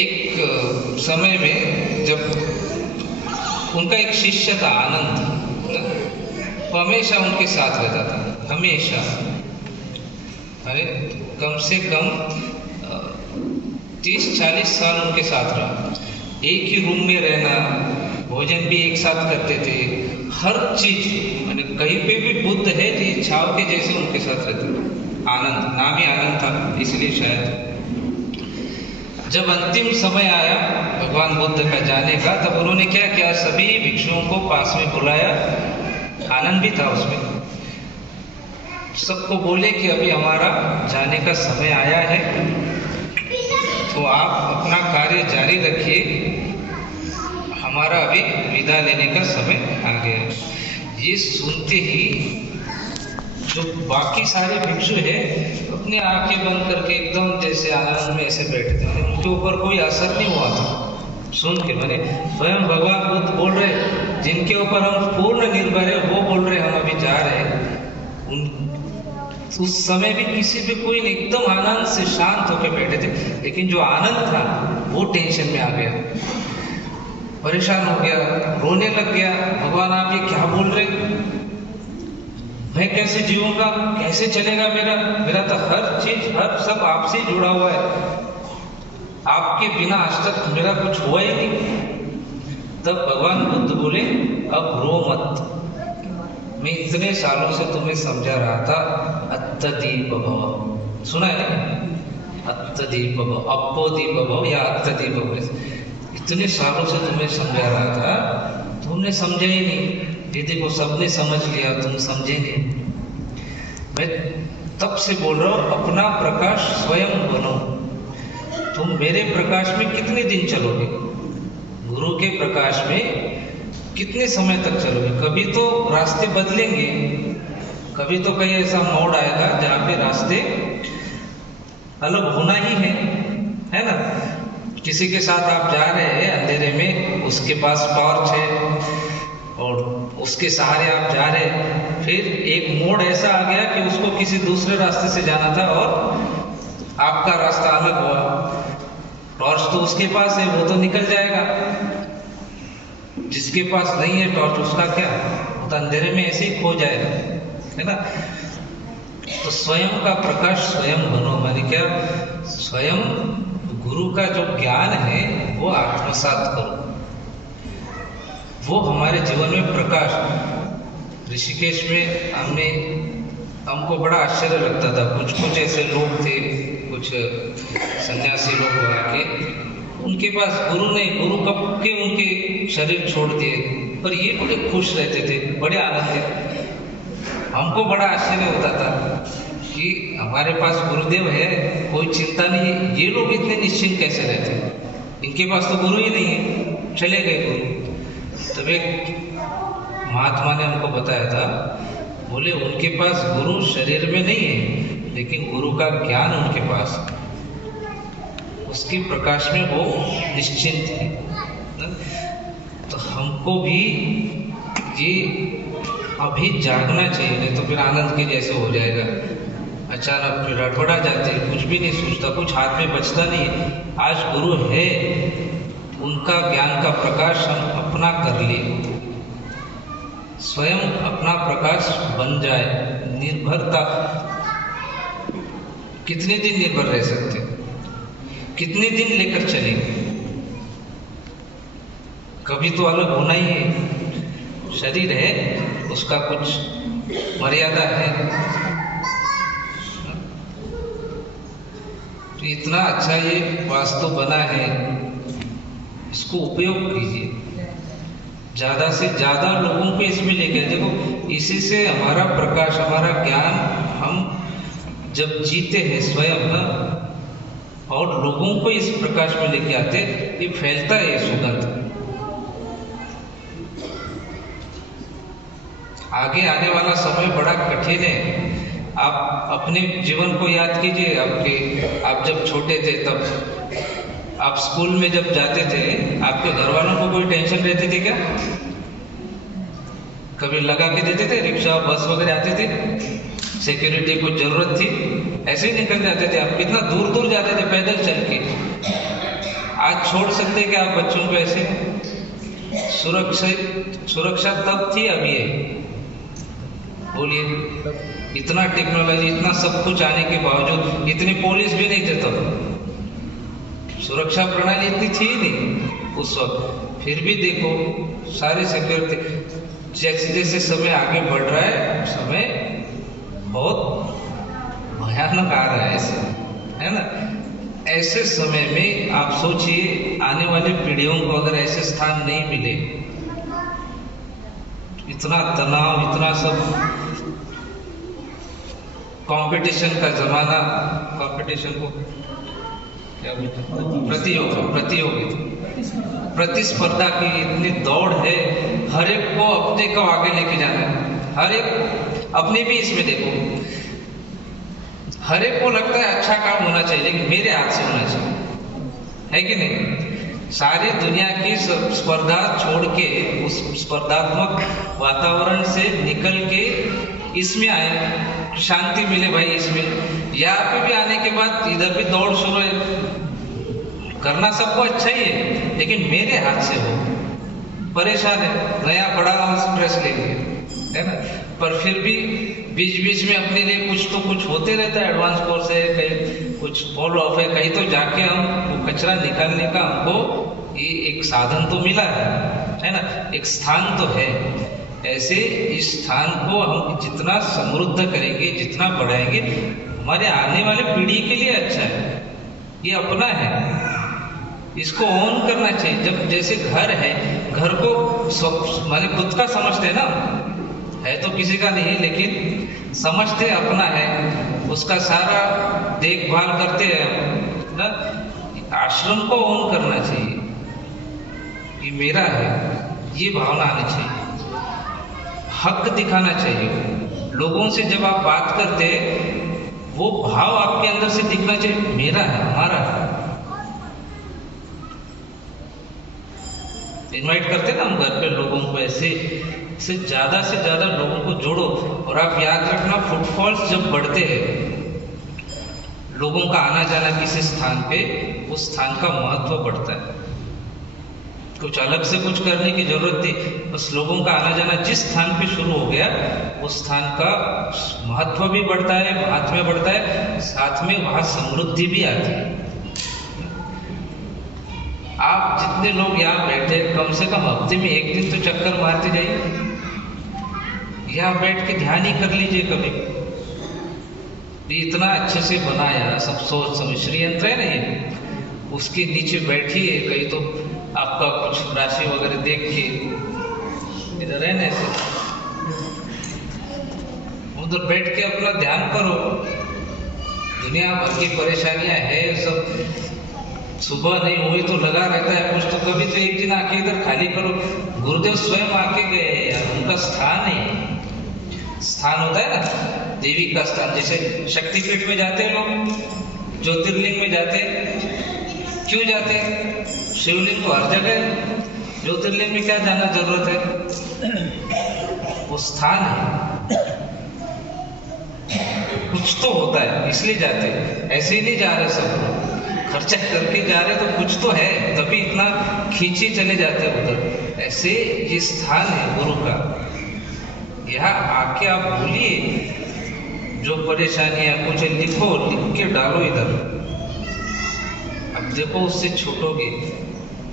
एक समय में जब उनका एक शिष्य था आनंद, वो हमेशा उनके साथ रहता था, हमेशा। अरे कम से कम 30-40 साल उनके साथ रहा। एक ही रूम में रहना, भोजन भी एक साथ करते थे, हर चीज मैंने कहीं पे भी बुद्ध है जी छाव के जैसे उनके साथ रहते थे। आनंद, नाम ही आनंद था इसलिए शायद। जब अंतिम समय आया भगवान बुद्ध का जाने का, तब उन्होंने क्या किया, सभी भिक्षुओं को पास में बुलाया, आनंद भी था उसमें। सबको बोले कि अभी हमारा जाने का समय आया है, तो आप अपना कार्य जारी रखिए, हमारा अभी विदा लेने का समय आ गया। ये सुनते ही जो बाकी सारे भिक्षु है अपनी आंखें बंद करके एकदम जैसे आनंद में ऐसे बैठे थे, उनके ऊपर कोई असर नहीं हुआ था सुन के। मैंने स्वयं भगवान बुद्ध बोल रहे, जिनके ऊपर हम पूर्ण निर्भर है वो बोल रहे हम अभी जा रहे हैं। उस समय भी किसी भी कोई एकदम आनंद से शांत होकर बैठे थे, लेकिन जो आनंद था वो टेंशन में आ गया, परेशान हो गया, रोने लग गया। भगवान आप ये क्या बोल रहे, मैं कैसे जीऊंगा, कैसे चलेगा मेरा तो हर चीज हर सब आपसे जुड़ा हुआ है, आपके बिना आज तक मेरा कुछ हुआ ही नहीं। तब भगवान बुद्ध बोले अब रो मत, मैं इतने सालों से तुम्हें समझा रहा था, अत्तदीप भव, सुना है अत्तदीप भव, अप्पोदीप भव या अत्तदीप भव। इतने सालों से तुम्हें समझा रहा था, तुमने समझा ही नहीं। यदि को सबने समझ लिया, तुम समझे नहीं। मैं तब से बोल रहा हूं अपना प्रकाश स्वयं बनो। तुम मेरे प्रकाश में कितने दिन चलोगे, गुरु के प्रकाश में कितने समय तक चलोगे। कभी तो रास्ते बदलेंगे, कभी तो कहीं ऐसा मोड़ आएगा जहाँ पे रास्ते अलग होना ही है ना। किसी के साथ आप जा रहे हैं अंधेरे में, उसके पास टॉर्च है और उसके सहारे आप जा रहे हैं, फिर एक मोड़ ऐसा आ गया कि उसको किसी दूसरे रास्ते से जाना था और आपका रास्ता अलग हुआ। टॉर्च तो उसके पास है, वो तो निकल जाएगा, जिसके पास नहीं है टॉर्च उसका क्या, वो तो अंधेरे में ऐसे ही खो जाएगा, है ना। तो स्वयं का प्रकाश स्वयं बनो, माने क्या, स्वयं गुरु का जो ज्ञान है वो आत्मसात करो, वो हमारे जीवन में प्रकाश। ऋषिकेश में हमको बड़ा आश्चर्य लगता था, कुछ ऐसे लोग थे, कुछ सन्यासी लोग हुआ के उनके पास गुरु कब के उनके शरीर छोड़ दिए, पर ये बड़े खुश रहते थे, बड़े आनंद थे। हमको बड़ा आश्चर्य होता था कि हमारे पास गुरुदेव है, कोई चिंता नहीं है, ये लोग इतने निश्चिंत कैसे रहते हैं, इनके पास तो गुरु ही नहीं है, चले गए गुरु। तब एक महात्मा ने हमको बताया था, बोले उनके पास गुरु शरीर में नहीं है, लेकिन गुरु का ज्ञान उनके पास, उसके प्रकाश में वो निश्चिंत है। तो हमको भी ये अभी जागना चाहिए, नहीं तो फिर आनंद के जैसे हो जाएगा। अचानक फिर हड़बड़ा जाते, कुछ भी नहीं सोचता, कुछ हाथ में बचता नहीं। आज गुरु है, उनका ज्ञान का प्रकाश हम अपना कर लिए, स्वयं अपना प्रकाश बन जाए। निर्भरता, कितने दिन निर्भर रह सकते, कितने दिन लेकर चलेंगे, कभी तो अलग होना ही है। शरीर है, उसका कुछ मर्यादा है। तो इतना अच्छा ये वास्तु बना है, इसको उपयोग कीजिए, ज़्यादा से ज़्यादा लोगों को इसमें लेकर। देखो, इसी से हमारा प्रकाश, हमारा ज्ञान, हम जब जीते हैं स्वयं ना, और लोगों को इस प्रकाश में लेके आते, ये फैलता है, ये सुगंध। आगे आने वाला समय बड़ा कठिन है। आप अपने जीवन को याद कीजिए, आप जब छोटे थे, तब आप स्कूल में जब जाते थे, आपके घर वालों को कोई टेंशन रहती थी क्या? कभी लगा के देते थे, रिक्शा बस वगैरह आते थे, सिक्योरिटी को जरूरत थी, ऐसे ही निकल जाते थे। आप कितना दूर दूर जाते थे पैदल चल के। आज छोड़ सकते क्या आप बच्चों को ऐसे? सुरक्षा तब थी, अभी है? बोलिए। इतना टेक्नोलॉजी, इतना सब कुछ आने के बावजूद इतनी पुलिस भी नहीं थे तब, सुरक्षा प्रणाली इतनी थी ही नहीं उस वक्त। फिर भी देखो सारे सिक्योरिटी, जैसे जैसे समय आगे बढ़ रहा है, समय बहुत भयानक आ रहा है ऐसे, है ना? ऐसे समय में आप सोचिए, आने वाली पीढ़ियों को अगर ऐसे स्थान नहीं मिले, इतना तनाव, इतना सब कंपटीशन का जमाना, कंपटीशन को क्या बोलते हैं, प्रतिस्पर्धा की इतनी दौड़ है, हर एक को अपने को आगे लेके जाना है। हर एक अपने भी इसमें देखो, हर एक को लगता है अच्छा काम होना चाहिए, लेकिन मेरे हाथ से होना चाहिए, है कि नहीं? सारी दुनिया की स्पर्धा छोड़ के, उस स्पर्धात्मक वातावरण से निकल के इसमें आए, शांति मिले भाई इसमें। यहाँ पे भी आने के बाद इधर भी दौड़ शुरू है, करना सबको अच्छा ही है, लेकिन मेरे हाथ से हो, परेशान है, नया बड़ा स्ट्रेस लेंगे, है ना? पर फिर भी बीच बीच में अपने लिए कुछ तो कुछ होते रहता है, एडवांस कोर्स है, कहीं कुछ फॉलो अप है, कहीं तो जाके हम वो कचरा निकालने का हमको ये एक साधन तो मिला है ना? एक स्थान तो है। ऐसे इस स्थान को हम जितना समृद्ध करेंगे, जितना बढ़ाएंगे, हमारे आने वाले पीढ़ी के लिए अच्छा है। ये अपना है, इसको ऑन करना चाहिए। जब जैसे घर है, घर को माने खुद का समझते हैं ना, है तो किसी का नहीं, लेकिन समझते अपना है, उसका सारा देखभाल करते हैं ना। आश्रम को ऑन करना चाहिए, ये मेरा है, ये भावना आनी चाहिए, हक दिखाना चाहिए। लोगों से जब आप बात करते, वो भाव आपके अंदर से दिखना चाहिए, मेरा है, हमारा है। इनवाइट करते ना हम घर पे लोगों को, ऐसे से ज्यादा लोगों को जोड़ो। और आप याद रखना, फुटफॉल्स जब बढ़ते हैं, लोगों का आना जाना किसी स्थान पे, उस स्थान का महत्व बढ़ता है। कुछ अलग से कुछ करने की जरूरत थी, बस लोगों का आना जाना जिस स्थान पे शुरू हो गया, उस स्थान का महत्व भी बढ़ता है, महात्म्य बढ़ता है, साथ में वहां समृद्धि भी आती है। आप जितने लोग यहाँ बैठे, कम से कम हफ्ते में एक दिन तो चक्कर मारते जाइए, यहाँ बैठ के ध्यान ही कर लीजिए कभी। इतना अच्छे से बनाया, सब सोच समझ, श्री यंत्र है ना ये, उसके नीचे बैठिए, कहीं तो आपका कुछ राशि वगैरह देख के, इधर है ना ऐसे, उधर बैठ के अपना ध्यान करो। दुनिया भर की परेशानियां है, सब सुबह नहीं हुई तो लगा रहता है कुछ, तो कभी तो एक दिन आके इधर खाली करो। गुरुदेव स्वयं आके गए यार, उनका स्थान है, स्थान होता है ना देवी का स्थान। जैसे शक्तिपीठ में जाते हैं लोग, ज्योतिर्लिंग में जाते हैं, क्यों जाते हैं? शिवलिंग तो हर जगह है, ज्योतिर्लिंग में क्या जाना जरूरत है? वो स्थान है, कुछ तो होता है इसलिए जाते हैं, ऐसे ही नहीं जा रहे, सब खर्चा करके जा रहे तो कुछ तो है, तभी इतना खींचे चले जाते हैं उधर। ऐसे ये स्थान है गुरु का, यहाँ आके आप बोलिए जो परेशानियां कुछ लिखो, लिख के डालो इधर। अब देखो उससे छूटोगे,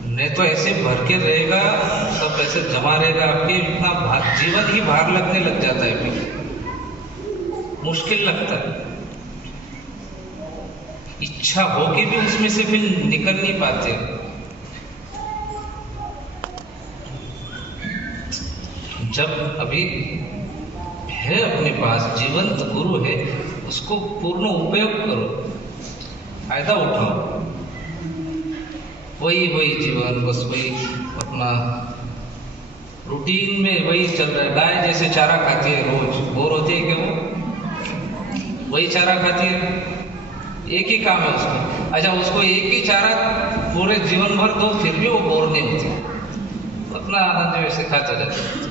नहीं तो ऐसे भर के रहेगा, सब ऐसे जमा रहेगा आपके, इतना जीवन ही भार लगने लग जाता है, फिर मुश्किल लगता है। इच्छा होके भी उसमें से फिर निकल नहीं पाते। जब अभी है अपने पास जीवंत गुरु है, उसको पूर्ण उपयोग करो, फायदा उठाओ। वही जीवन, बस वही अपना रूटीन में वही चल रहा है। गाय जैसे चारा खाती है, रोज बोर होती है क्या? वो वही चारा खाती है, एक ही काम है उसको। अच्छा, उसको एक ही चारा पूरे जीवन भर दो, फिर भी वो बोर नहीं होती, अपना आनंद में से खाता जाता है।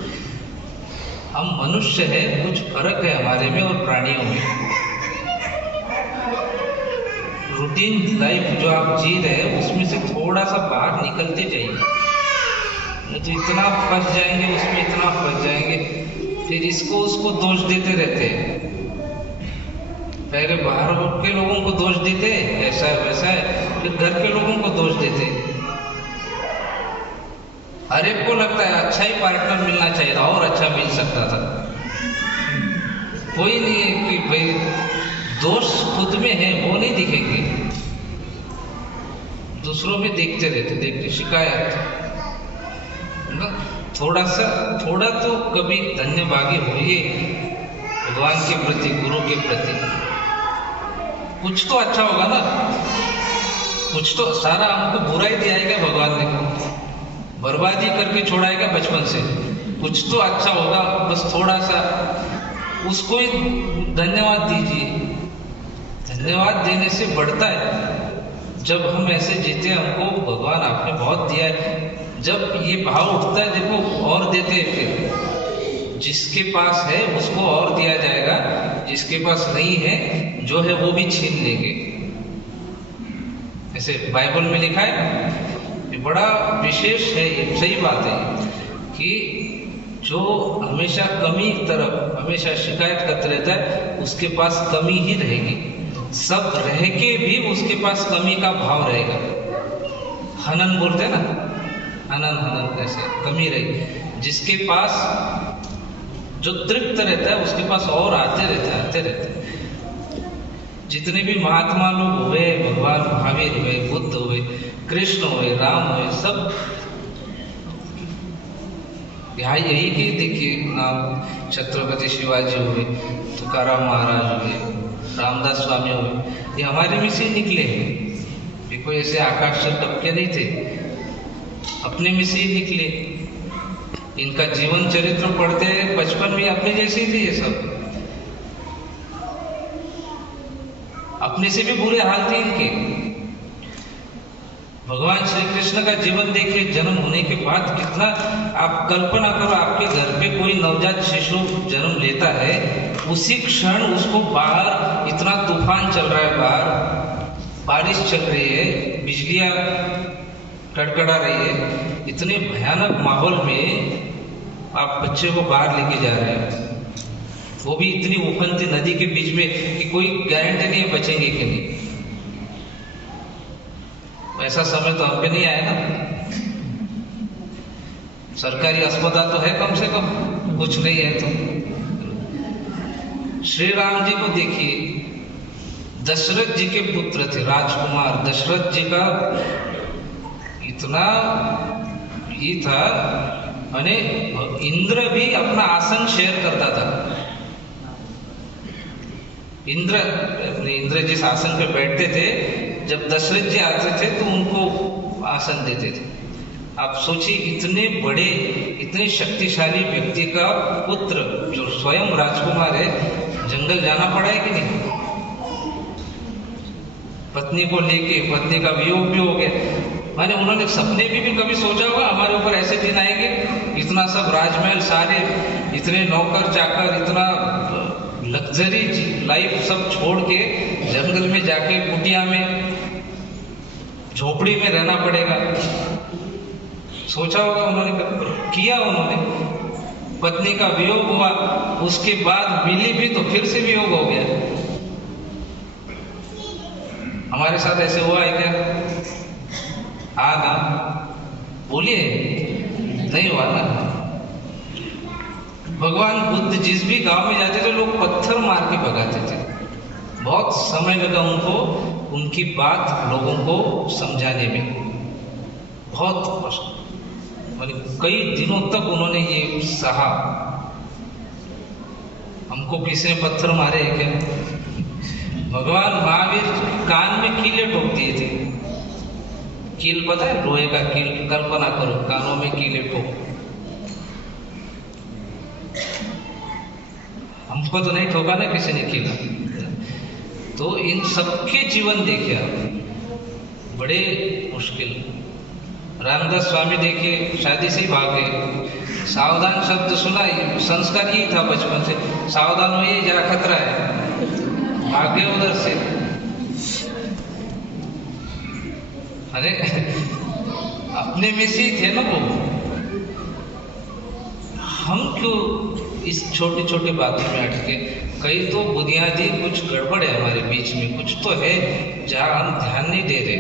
हम मनुष्य है, कुछ फर्क है हमारे में और प्राणियों में। रूटीन लाइफ जो आप जी रहे हैं उसमें से थोड़ा सा बाहर निकलते जाइए, नहीं तो इतना फंस जाएंगे उसमें, इतना फंस जाएंगे, फिर इसको उसको दोष देते रहते हैं। पहले बाहर के लोगों को दोष देते ऐसा है वैसा है, फिर घर के लोगों को दोष देते। हर एक को लगता है अच्छा ही पार्टनर मिलना चाहिए था और अच्छा मिल सकता था। कोई नहीं है कि भाई दोष खुद में है वो नहीं दिखेंगे, दूसरों में देखते रहते शिकायत ना। थोड़ा तो कभी धन्यभागी होइए भगवान के प्रति, गुरु के प्रति। कुछ तो अच्छा होगा ना, कुछ तो, सारा हमको बुरा ही दिया है क्या भगवान ने, बर्बादी करके छोड़ाएगा बचपन से, कुछ तो अच्छा होगा, बस थोड़ा सा उसको ही धन्यवाद दीजिए। धन्यवाद देने से बढ़ता है। जब हम ऐसे जीते हमको भगवान आपने बहुत दिया है, जब ये भाव उठता है देखो और देते हैं, फिर जिसके पास है उसको और दिया जाएगा, जिसके पास नहीं है जो है वो भी छीन लेंगे। ऐसे बाइबल में लिखा है, ये बड़ा विशेष है, ये सही बात है कि जो हमेशा कमी की तरफ हमेशा शिकायत करते रहता है उसके पास कमी ही रहेगी। सब रह के भी उसके पास कमी का भाव रहेगा। हनन बोलते ना, हनन ऐसे कमी रहेगी। जिसके पास जो तृप्त रहता है उसके पास और आते रहते हैं। जितने भी महात्मा लोग हुए, भगवान महावीर हुए, बुद्ध हुए, कृष्ण हुए, राम हुए, सब यहाँ यही कि देखिए नाम छत्रपति शिवाजी हुए, तुकाराम महाराज हुए, रामदास स्वामी हुए, ये हमारे में से निकले हैं। ये कोई ऐसे आकाश से टपके नहीं थे, अपने में से ही निकले। इनका जीवन चरित्र पढ़ते बचपन में अपने जैसे ही थे ये सब, अपने से भी बुरे हाल थे इनके। भगवान श्री कृष्ण का जीवन देखिए, जन्म होने के बाद कितना, आप कल्पना करो आपके घर पे कोई नवजात शिशु जन्म लेता है, उसी क्षण उसको बाहर इतना तूफान चल रहा है, बाहर बारिश चल रही है, बिजलियां कड़कड़ा रही है, इतने भयानक माहौल में आप बच्चे को बाहर लेके जा रहे हैं, वो भी इतनी उफनती नदी के बीच में कि कोई गारंटी नहीं है बचेंगे कि नहीं। ऐसा समय तो हम पे नहीं आया ना। सरकारी अस्पताल तो है कम से कम, कुछ नहीं है तो। श्री राम जी को देखिए, दशरथ जी के पुत्र थे, राजकुमार दशरथ जी का इतना ये था, माने इंद्र भी अपना आसन शेयर करता था। इंद्र जिस आसन पे बैठते थे, जब दशरथ जी आते थे तो उनको आसन देते थे। आप सोचिए, इतने बड़े, इतने शक्तिशाली व्यक्ति का पुत्र जो स्वयं राजकुमार है, जंगल जाना पड़ा है कि नहीं? पत्नी को लेके, पत्नी का वियोग भी हो गया। माने उन्होंने सपने भी कभी सोचा होगा हमारे ऊपर ऐसे दिन आएंगे, इतना सब राजमहल, सारे इतने नौकर चाकर, इतना लग्जरी लाइफ सब छोड़ के जंगल में जाके कुटिया में, झोपड़ी में रहना पड़ेगा। सोचा होगा उन्होंने, किया उन्होंने। पत्नी का वियोग हुआ, उसके बाद मिली भी तो फिर से वियोग हो गया। हमारे साथ ऐसे हुआ है क्या? हाँ ना, बोलिए, नहीं हुआ ना। भगवान बुद्ध जिस भी गांव में जाते थे, लोग पत्थर मार के भगाते थे। बहुत समय लगा उनको उनकी बात लोगों को समझाने में, बहुत कष्ट, कई दिनों तक उन्होंने ये सहा। हमको किसी ने पत्थर मारे है क्या? भगवान महावीर कान में कीले ठोक दिए थे। कील पता है, लोहे का कील, कल्पना करो, कानों में कीले ठोक। हमको तो नहीं ठोका ना किसी ने कीला। तो इन सबके जीवन देखे आप, बड़े मुश्किल। रामदास स्वामी देखिए, शादी से ही भाग गए। सावधान शब्द सुना, संस्कार यही था बचपन से, सावधान होइए जरा खतरा है, भाग गए उधर से। अरे अपने में से ही थे ना वो। हम क्यों इस छोटी छोटी बातों में अटके? कई तो बुनियादी कुछ गड़बड़ है हमारे बीच में, कुछ तो है जहाँ हम ध्यान नहीं दे रहे,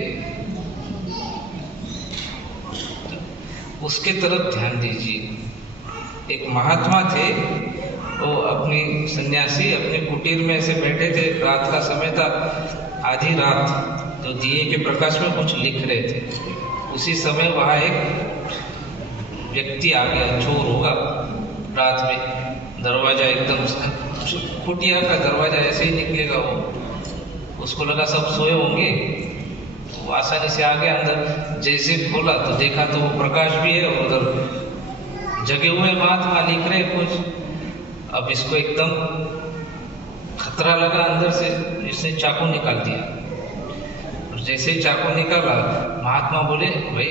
उसके तरफ ध्यान दीजिए। एक महात्मा थे, वो अपनी सन्यासी अपने कुटीर में ऐसे बैठे थे, रात का समय था, आधी रात, तो दिए के प्रकाश में कुछ लिख रहे थे। उसी समय वहाँ एक व्यक्ति आ गया, चोर होगा, रात में दरवाजा एकदम कुटिया का दरवाजा ऐसे ही निकलेगा वो, उसको लगा सब सोए होंगे, वो आसानी से आ गया अंदर। जैसे खोला तो देखा तो वो प्रकाश भी है और उधर जगे हुए महात्मा लिख रहे कुछ। अब इसको एकदम खतरा लगा अंदर से, इसने चाकू निकाल दिया। और जैसे ही चाकू निकाला, महात्मा बोले भाई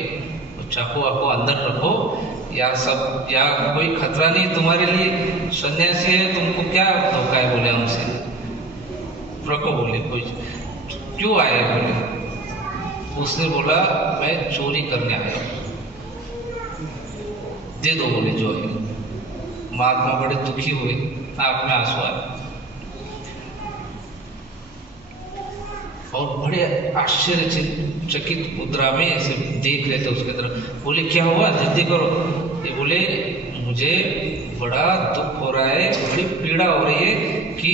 वो चाकू आपको अंदर रखो, या सब या कोई खतरा नहीं तुम्हारे लिए, सन्यासी है, तुमको क्या धोखा है बोले हमसे, रखो बोले। कोई क्यों आए बोले? उसने बोला मैं चोरी करने आया, दे दो बोले जो है। महात्मा बड़े दुखी हुए, आंख में आंसू आए और बड़े आश्चर्यचकित मुद्रा में ऐसे देख रहे थे उसके तरफ। बोले क्या हुआ, जल्दी करो। ये बोले मुझे बड़ा दुख हो रहा है, बड़ी पीड़ा हो रही है कि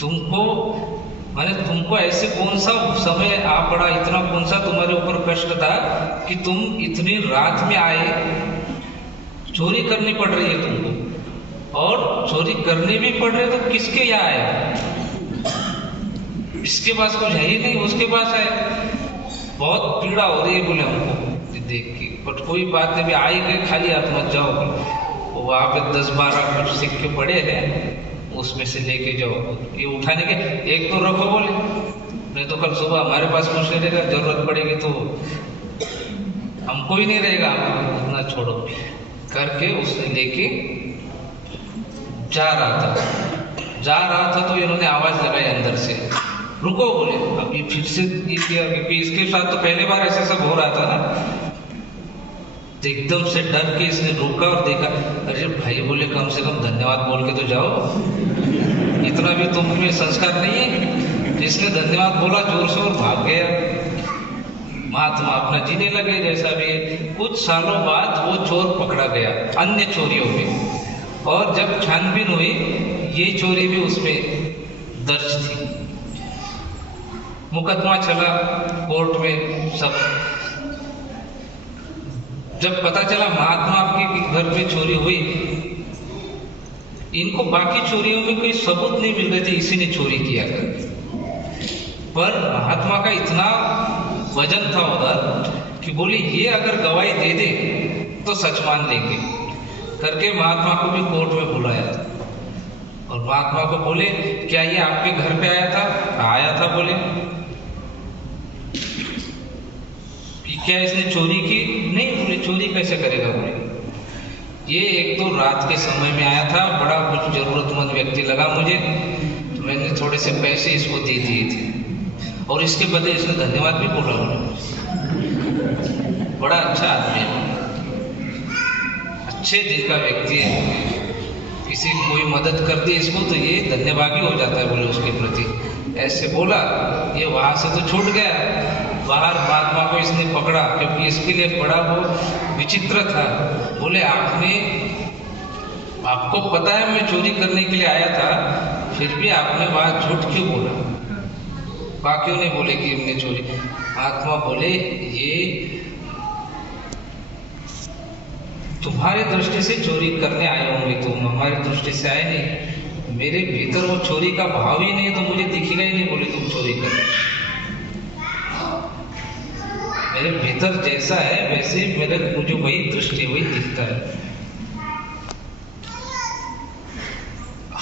तुमको ऐसे कौन सा समय आ पड़ा, इतना कौन सा तुम्हारे ऊपर कष्ट था कि तुम इतनी रात में आए, चोरी करनी पड़ रही है तुमको, और चोरी करनी भी पड़ रही है तो किसके यहाँ आए? इसके पास कुछ है ही नहीं, उसके पास है। बहुत पीड़ा हो रही है बोले हमको देख के, बट कोई बात नहीं, भी आई गए, खाली हाथ मत जाओ। वहाँ पे 10-12 कुछ सिक्के पड़े हैं, उसमें से लेके जाओ, ये उठाने के एक तो रखो बोले, नहीं तो कल सुबह हमारे पास कुछ नहीं रहेगा, जरूरत पड़ेगी तो हमको ही नहीं रहेगा, उतना छोड़ो करके उसने लेके जा रहा था तो इन्होंने आवाज लगाई अंदर से, रुको बोले। अब ये फिर से ये किया, क्योंकि इसके साथ तो पहले बार ऐसे सब हो रहा था ना, तो एकदम से डर के इसने रोका और देखा, अरे भाई बोले कम से कम धन्यवाद बोल के तो जाओ, इतना भी तुम में संस्कार नहीं है। जिसने धन्यवाद बोला जोर से और भाग गया। महात्मा अपना जीने लगे जैसा भी। कुछ सालों बाद वो चोर पकड़ा गया अन्य चोरियों में, और जब छानबीन हुई ये चोरी भी उसमें दर्ज थी। मुकदमा चला कोर्ट में सब। जब पता चला महात्मा आपके घर में चोरी हुई, इनको बाकी चोरियों में कोई सबूत नहीं मिल रहे थे, इसी ने चोरी किया करके। पर महात्मा का इतना वजन था उधर कि बोले ये अगर गवाही दे दे तो सच मान लेंगे करके महात्मा को भी कोर्ट में बुलाया था। और महात्मा को बोले क्या ये आपके घर पे आया था? आया था बोले। क्या इसने चोरी की? नहीं बोले, चोरी कैसे करेगा बोले। ये एक तो रात के समय में आया था, बड़ा कुछ जरूरतमंद व्यक्ति लगा मुझे, तो मैंने थोड़े से पैसे इसको दे दिए थे, और इसके बदले इसने धन्यवाद भी बोला मुझे। बड़ा अच्छा आदमी है, अच्छे दिल का व्यक्ति है, किसी कोई मदद कर दी इसको तो ये धन्यवादी हो जाता है बोले उसके प्रति। ऐसे बोला, ये वहां से तो छूट गया। बाहर महात्मा को इसने पकड़ा, क्योंकि इसके लिए बड़ा वो विचित्र था। बोले आपको पता है मैं चोरी करने के लिए आया था, फिर भी आपने वहां झूठ क्यों बोला? क्यों नहीं बोले कि हमने चोरी? महात्मा बोले ये तुम्हारी दृष्टि से चोरी करने आए होंगे, तुम हमारी दृष्टि से आए नहीं। मेरे भीतर वो चोरी का भाव ही नहीं, तो मुझे दिखेगा ही नहीं बोले तुम चोरी कर। मेरे भीतर जैसा है वैसे मुझे वही दृष्टि वही दिखता है।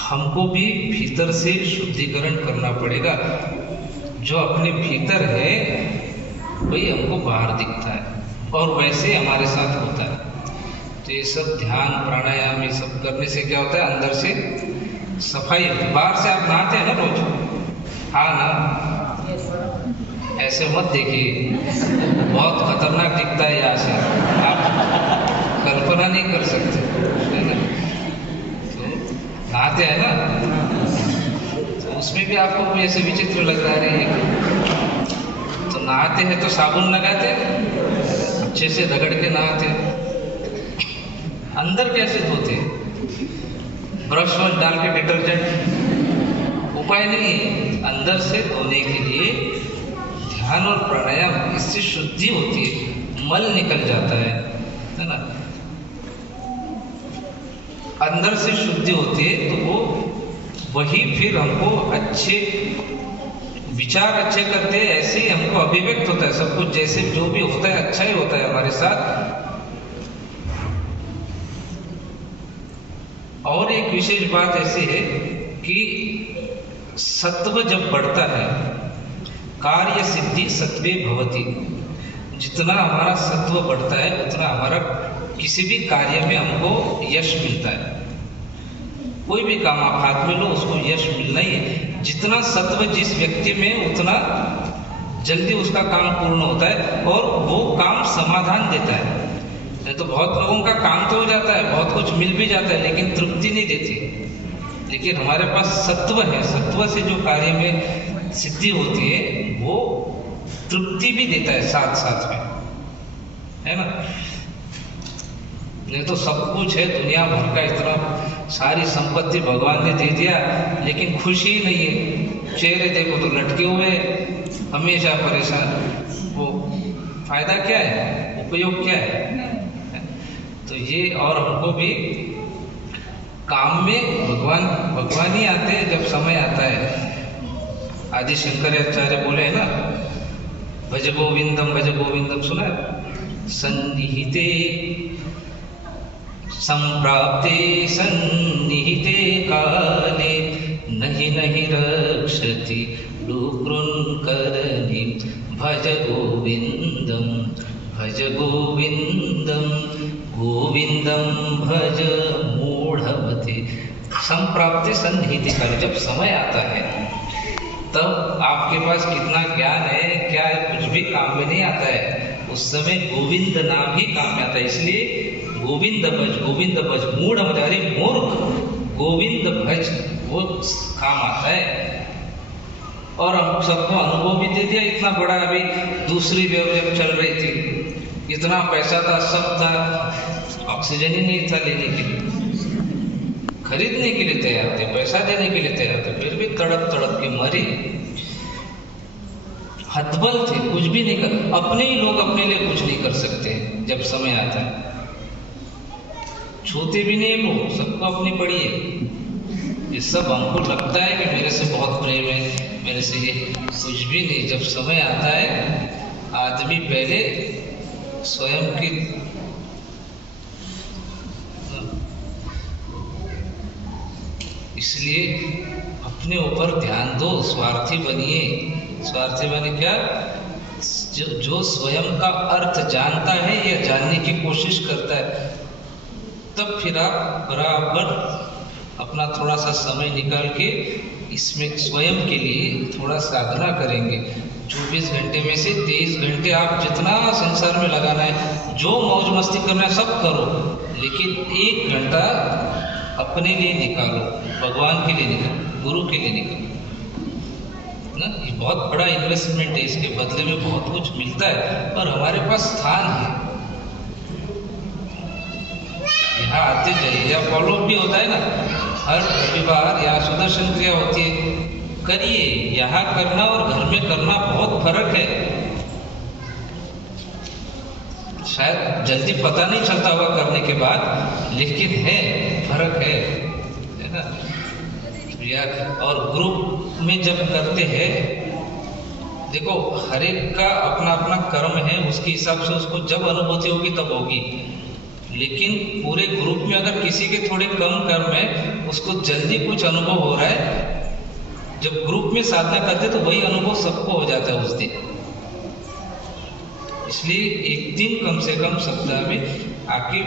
हमको भी भीतर से शुद्धिकरण करना पड़ेगा। जो अपने भीतर है वही हमको बाहर दिखता है, और वैसे हमारे साथ होता है। तो ये सब ध्यान प्राणायाम ये सब करने से क्या होता है, अंदर से सफाई होती है। बाहर से आप नहाते हैं ना रोज, हाँ ना, ऐसे मत देखिए, बहुत खतरनाक दिखता है यहाँ से, आप कल्पना नहीं कर सकते, है ना। तो नहाते हैं ना, तो उसमें भी आपको कोई ऐसे विचित्र लग रहा है। तो नहाते हैं तो साबुन लगाते, अच्छे से रगड़ के नहाते, अंदर कैसे धोते, ब्रश वश डाल के डिटर्जेंट उपाय नहीं है। अंदर से धोने के लिए ध्यान और प्राणायाम, इससे शुद्धि होती है, मल निकल जाता है ना। अंदर से शुद्धि होती है तो वो वही फिर हमको अच्छे विचार अच्छे करते हैं, ऐसे ही हमको अभिव्यक्त होता है सब कुछ, जैसे जो भी होता है अच्छा ही होता है हमारे साथ। और एक विशेष बात ऐसी है कि सत्व जब बढ़ता है, कार्य सिद्धि सत्वे भवति, जितना हमारा सत्व बढ़ता है उतना हमारा किसी भी कार्य में हमको यश मिलता है। कोई भी काम आप हाथ में लो, उसको यश मिलना ही है। जितना सत्व जिस व्यक्ति में, उतना जल्दी उसका काम पूर्ण होता है और वो काम समाधान देता है। नहीं तो बहुत लोगों का काम तो हो जाता है, बहुत कुछ मिल भी जाता है, लेकिन तृप्ति नहीं देती। लेकिन हमारे पास सत्व है, सत्व से जो कार्य में सिद्धि होती है वो तृप्ति भी देता है साथ साथ में, है ना। नहीं तो सब कुछ है दुनिया भर का, इतना सारी संपत्ति भगवान ने दे दिया, लेकिन खुशी नहीं है। चेहरे देखो तो लटके हुए, हमेशा परेशान, वो फायदा क्या है, उपयोग क्या है। तो ये, और हमको भी काम में भगवान ही आते हैं जब समय आता है। आदि शंकराचार्य बोले है ना, भज गोविंदम सुना है। सन्निहिते संप्राप्ते सन्निहिते काले नहि नहि रक्षति डुकृन्करणी भज गोविंदम गोविंदम भज मूढ़मते। संप्राप्ते सन्निहिते काले, जब समय आता है तब आपके पास कितना ज्ञान है क्या है, कुछ भी काम में नहीं आता है। उस समय गोविंद नाम ही काम में आता है। इसलिए गोविंद भज मूढ़ मजारी मूर्ख, गोविंद भज वो काम आता है। और हम सबको अनुभव भी दे दिया, इतना बड़ा अभी दूसरी वेव चल रही थी, इतना पैसा था, सब था, ऑक्सीजन ही नहीं था लेने के लिए, खरीदने के लिए तैयार थे, पैसा देने के लिए तैयार थे, फिर भी तड़प तड़प के मरे। हतबल थे, कुछ भी नहीं कर, अपने ही लोग अपने लिए कुछ नहीं कर सकते जब समय आता है। छूते भी नहीं वो, सबको अपनी पड़ी है। ये सब हमको लगता है कि मेरे से बहुत प्रेम है, मेरे से ये, कुछ भी नहीं। जब समय आता है आदमी पहले स्वयं की इसलिए अपने ऊपर ध्यान दो, स्वार्थी बनिए। स्वार्थी बने क्या, जो स्वयं का अर्थ जानता है या जानने की कोशिश करता है, तब फिर आप बराबर अपना थोड़ा सा समय निकाल के इसमें स्वयं के लिए थोड़ा साधना करेंगे। 24 घंटे में से 23 घंटे आप जितना संसार में लगाना है, जो मौज मस्ती करना है सब करो, लेकिन 1 घंटा अपने लिए निकालो, भगवान के लिए निकालो, गुरु के लिए निकालो ना। ये बहुत बड़ा इन्वेस्टमेंट है, इसके बदले में बहुत कुछ मिलता है और हमारे पास स्थान है। यहाँ आते जाइए, या फॉलो भी होता है ना, हर रविवार यहाँ सुदर्शन क्रिया होती है, करिए। यहाँ करना और घर में करना बहुत फर्क है। शायद जल्दी पता नहीं चलता होगा करने के बाद, लेकिन है, फर्क है ना। और ग्रुप में जब करते हैं, देखो हर एक का अपना अपना कर्म है, उसके हिसाब से उसको जब अनुभूति होगी तब होगी। लेकिन पूरे ग्रुप में अगर किसी के थोड़े कम कर्म है, उसको जल्दी कुछ अनुभव हो रहा है, जब ग्रुप में साधना करते तो वही अनुभव सबको हो जाता है उस दिन। इसलिए एक दिन कम से कम सप्ताह में आके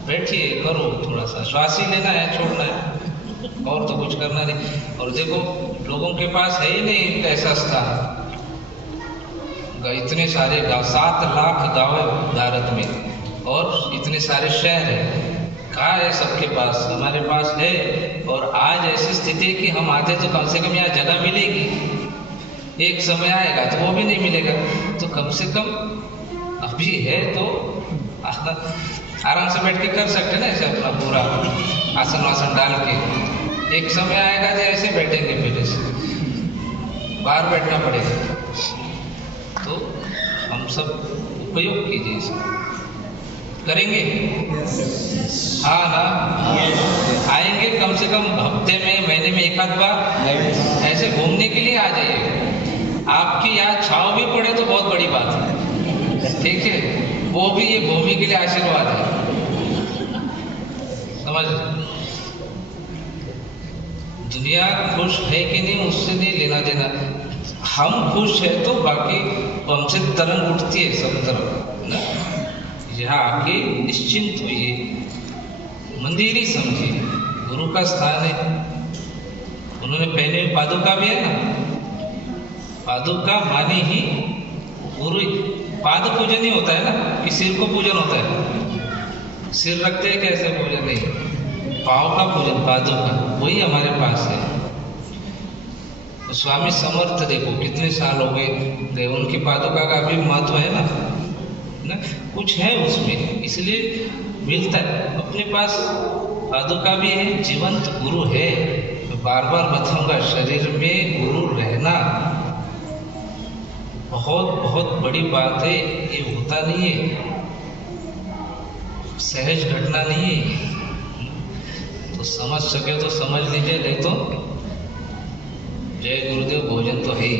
बैठिए, करो, थोड़ा सा श्वास ही लेना है, छोड़ना है, और तो कुछ करना नहीं। और देखो लोगों के पास है ही नहीं ऐसा स्थान। इतने सारे गांव, 7 लाख गांव है भारत में और इतने सारे शहर है, कहाँ है सबके पास? हमारे पास है। और आज ऐसी स्थिति है कि हम आते तो कम से कम यहाँ जगह मिलेगी, एक समय आएगा तो वो भी नहीं मिलेगा। तो कम से कम अभी है तो आराम से बैठ के कर सकते ना, ऐसे अपना पूरा आसन वासन डाल के। एक समय आएगा जो ऐसे बैठेंगे, फिर ऐसे बाहर बैठना पड़ेगा। तो हम सब उपयोग कीजिए इसका, करेंगे? हाँ ना? आएंगे कम से कम हफ्ते में, महीने में 1 आध बार ऐसे घूमने के लिए आ जाइए। आपकी यहाँ छाव भी पड़े तो बहुत बड़ी बात है, ठीक है? वो भी ये भूमि के लिए आशीर्वाद है, समझ? दुनिया खुश है कि नहीं उससे नहीं लेना देना, हम खुश है तो बाकी हमसे तरंग उठती है सब तरफ ना। यहाँ आके निश्चिंत होइए, मंदिर ही समझिए, गुरु का स्थान है। उन्होंने पहने पादुका भी है ना, पादुका माने ही गुरु। पाद पूजन ही होता है ना, कि सिर को पूजन होता है? सिर रखते हैं कैसे पूजन? नहीं, पाँव का पूजन, पादुका, वही हमारे पास है। तो स्वामी समर्थ देखो कितने साल हो गए, उनकी पादुका का भी महत्व है ना, कुछ है उसमें, इसलिए मिलता है। अपने पास पादुका भी है, जीवंत गुरु है। तो बार बार बताऊंगा, शरीर में गुरु रहना बहुत बहुत बड़ी बात है। ये होता नहीं है, सहज घटना नहीं है। तो समझ सके तो समझ लीजिए, नहीं तो जय गुरुदेव, भोजन तो है ही।